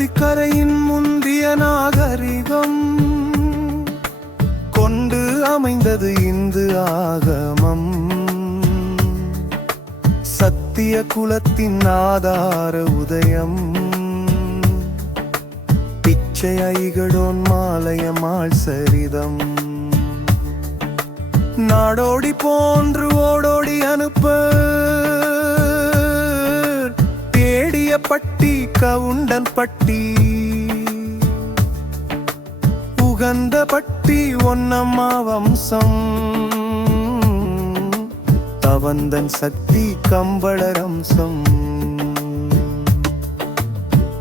நதிக்கரையின் முந்திய நாகரிகம் கொண்டு அமைந்தது இந்து ஆகமம். சத்திய குலத்தின் ஆதார உதயம். பிச்சை ஐகடோன் மாலயமாள் சரிதம். நாடோடி போன்று ஓடோடி அனுப்ப தேடிய பட்டி கவுண்டன் பட்டி. உகந்த பட்டி ஒன்னம்மா வம்சம். தவந்தன் சக்தி கம்பளரம்சம்.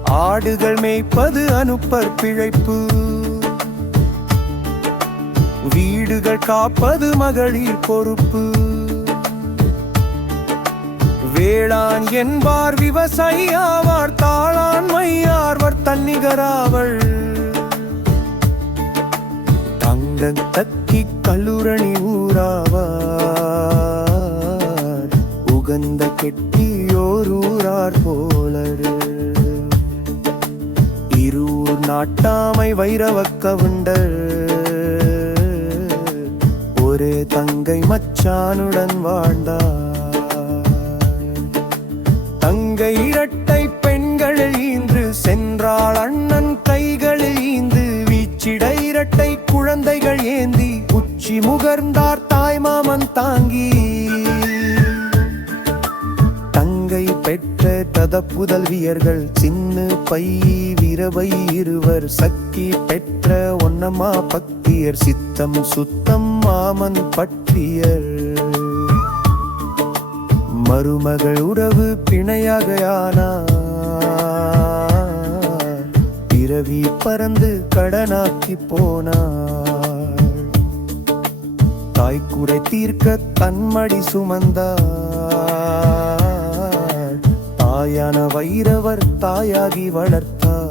ஆடுகள் மேய்ப்பது அனுப்பர் பிழைப்பு. வீடுகள் காப்பது மகளிர் பொறுப்பு. வேளாண் என்பார் விவசாயியாவார். தாளாண்மையார்வர் தன்னிகராவள். தங்க தக்கி கல்லூரணி ஊராவார். உகந்த கெட்டியோர் ஊரார் போலர். இருவூர் நாட்டாமை வைரவ கவுண்டர். ஒரே தங்கை மச்சானுடன் வாழ்ந்தார். தங்கை இரட்டை பெண்களில் ஈன்று சென்றாள் அண்ணன் கைகளில் ஈந்து. வீச்சிட இரட்டை குழந்தைகள் ஏந்தி உச்சி முகர்ந்தார் தாய் மாமன் தாங்கி. தங்கை பெற்ற ததப்புதல்வியர்கள் சின்ன பை வீரவை இருவர். சக்கி பெற்ற ஒன்னம்மா பக்தியர். சித்தம் சுத்தம் மாமன் பற்றியர். மருமகள் உறவு பிணையாகையானார். பிறவி பறந்து கடனாக்கி போனார். தாய்க்குறை தீர்க்க தன்மடி சுமந்தார். தாயான வைரவர் தாயாகி வளர்த்தார்.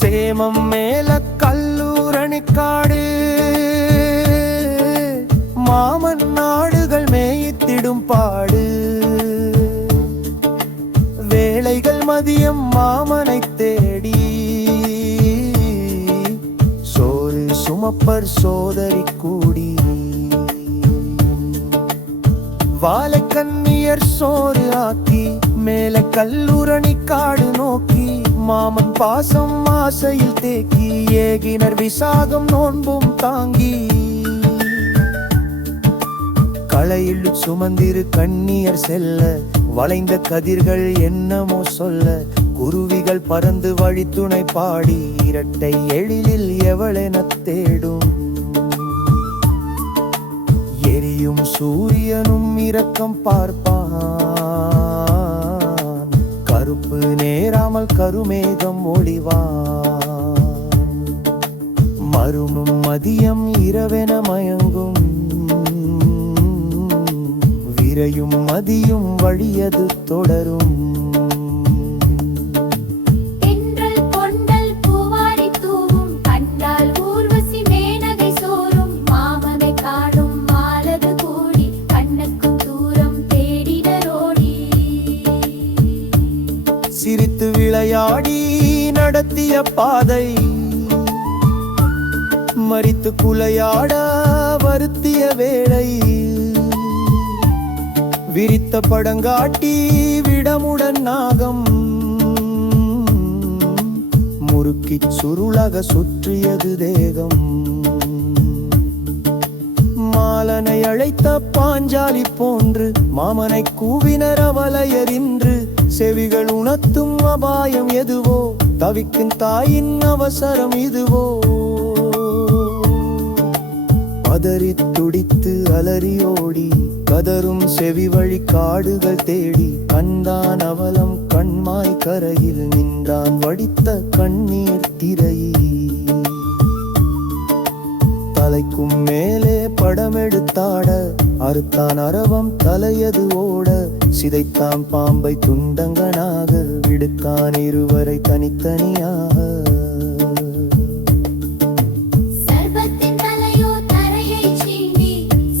சேமம் மேல கல்லூரணிக்காடு. மாமன் நாடுகள் மேய்த்திடும் பாடு. வேளைகள் மதியம் மாமனை தேடி. சோறு சுமப்பர் சோதரி கூடி. வாழை கண்ணியர் சோறு ஆக்கி. மேல கல்லூரணிக்காடு நோக்கி. மாமன் பாசம் ஆசையில் தேக்கி. ஏகினர் விசாகம் நோன்பும் தாங்கி. களையில் சுமந்திரு கண்ணியர் செல்ல. வளைந்த கதிர்கள் என்னமோ சொல்ல. குருவிகள் பறந்து வழித்துணை பாடி. இரட்டை எழிலில் எவளென தேடும். எரியும் சூரியனும் இரக்கம் பார்ப்பான். கருப்பு நேராமல் கருமேகம் ஒளிவான். மருமும் மதியம் இரவென மயங்கும். விரையும் மதியும் வழியது தொடரும். சிரித்து விளையாடி நடத்திய பாதை. மரித்து குலையாட வருத்திய வேளை. விரித்த படங்காட்டி விடமுடன் நாகம். முறுக்கி சுருளாக சுற்றியது தேகம். மாலனை அழைத்த பாஞ்சாலி போன்று. மாமனை கூவினர் அவளையறின்று. செவிகள் உணர்த்தும் அபாயம் எதுவோ. தவிக்கும் தாயின் அவசரம் இதுவோ. பதறி துடித்து அலறியோடி. கதரும் செவி வழி காடுகள் தேடி. கண்டான் அவலம் கண்மாய் கரையில். நின்றான் வடித்த கண்ணீர் திரையில். தலைக்கும் மேலே படமெடுத்தாட. அறுத்தான் அரவம் தலையது ஓட. சிதைத்தான் பாம்பை துண்டங்கனாக. இடுத்தான் இருவரை தனித்தனியாக. சர்பத்தின் தலையோ தரையைச் சீண்டி,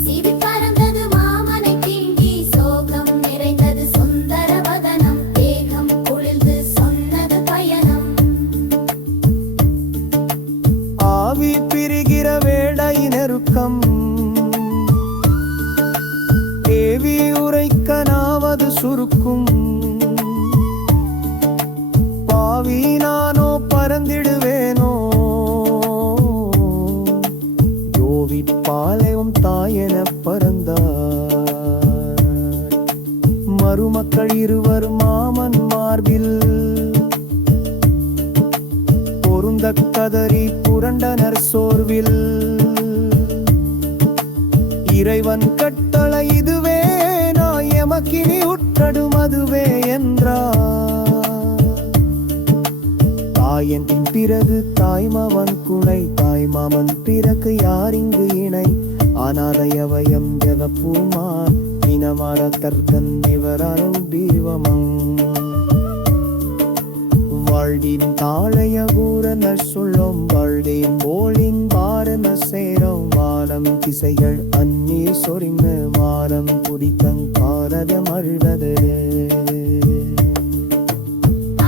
சிவி பறந்தது மாமனைத் தீண்டி. சோகம் நிறைந்தது சுந்தர வதனம், தேகம் குளிர்ந்து சொன்னது பயணம். ஆவி பிரிகிற வேடை நெருக்கம், தேவி உரைக்க நாவது சுருக்கும். பாவி நானோ பறந்திடுவேனோ, யோவி பாலையும் தாயென பறந்தார். மருமக்கள் இருவர் மாமன் மார்பில் பொருந்த கதறி புரண்டனர் சோர்வில். இறைவன் கட்டளை இதுவே, நான் எமக்கினி உற்றடும் அதுவே என்றார். தாயன் பிறகு தாய்மாமன் குணை, தாய்மாமன் பிறகு யாரிங்கு இணை. அநாதையவயம் ஜெகப்பூமான், இனமார தர்கன் இவரானும் தீவமங். வாழ்வின் தாழைய கூறன சொல்லும், வாழ்வின் போலிங் பாரன சேரும். வாரம் திசைகள் அந்நீர் சொரிந்த, வாரம் புரித்தங் பாரத மழுவது.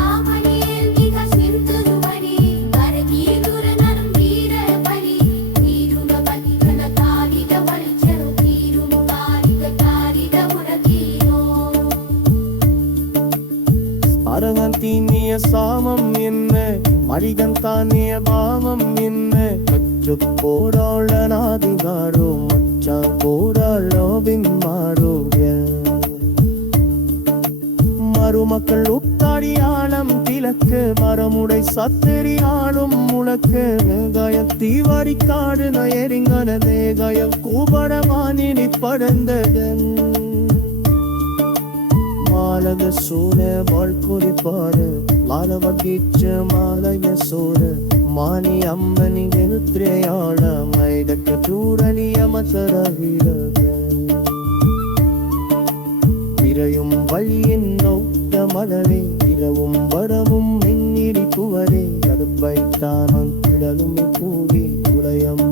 ஆமணியில் மிக சிந்துருவடி, பரகீதுரனரும் வீரபலி. வீருக பலிகன காரிக வலிச்சரு, வீருமு காரிக காரிக உரகீரோ. அரகன் தீனிய சாமம் என்ன, மழிகன் தானிய பாவம் என்ன. கற்று போராளனாதிகாரோ, மச்சா போராளோபின் மாரோக. மருமக்கள் உத்தாடியாளம் திலக்கு, மரமுடை சத்திரியாளும் முழக்கு. மேகாய தீவாரி காடு நயரிங்கன, மேகாய கூபடவானினி படந்ததன். மாலக சூர வாழ்குறிப்பாரு, மாலவகீச்ச மாலக சூர. மானி அம்மனி எழுத்திரையாள, மைதக்க தூரணிய மசரவிரக. விரையும் வழியின் நோக்க மலரே, இரவும் வரவும் மின்னிரி குவரே. கருப்பைத்தான் கிடலும் கூடி குலயம்